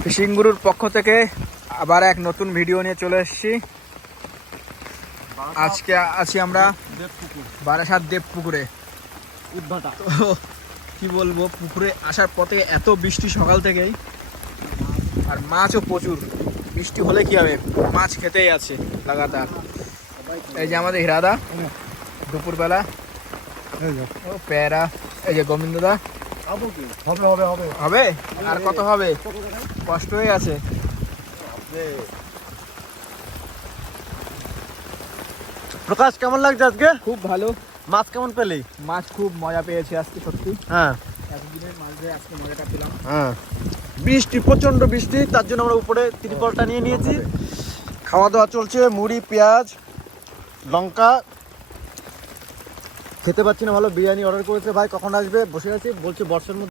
Fishing গুরুর পক্ষ থেকে আবার এক নতুন ভিডিও নিয়ে চলে এসেছি। আজকে আছি আমরা বারাসাত দেব পুকুরে। তো কি বলবো, পুকুরে আসার পথে এত বৃষ্টি সকাল থেকেই, আর মাছও প্রচুর। বৃষ্টি হলে কি হবে, মাছ খেতেই আছে লাগাতার। এই যে আমাদের হিরাদা দুপুরবেলা, ও পেয়ারা, এই যে গোবিন্দদা। হবে হবে হবে হবে আর কত হবে, কষ্ট হয়ে আছে। প্রকাশ, কেমন লাগছে আজকে? খুব ভালো। মাছ কেমন পেলি? মাছ খুব মজা পেয়েছি আজকে, সত্যি। হ্যাঁ এতদিনের মাছ ধরে আজকে মজাটা পেলাম। হ্যাঁ, বৃষ্টি, প্রচন্ড বৃষ্টি, তার জন্য আমরা উপরে ত্রিপলটা নিয়ে নিয়েছি। খাওয়া দাওয়া চলছে, মুড়ি, পেঁয়াজ, লঙ্কা। খেতে পাচ্ছি না ভালো, বিরিয়ানি অর্ডার করেছে ভাই, কখন আসবে? বসে আছি, বলছে বর্ষার মধ্যে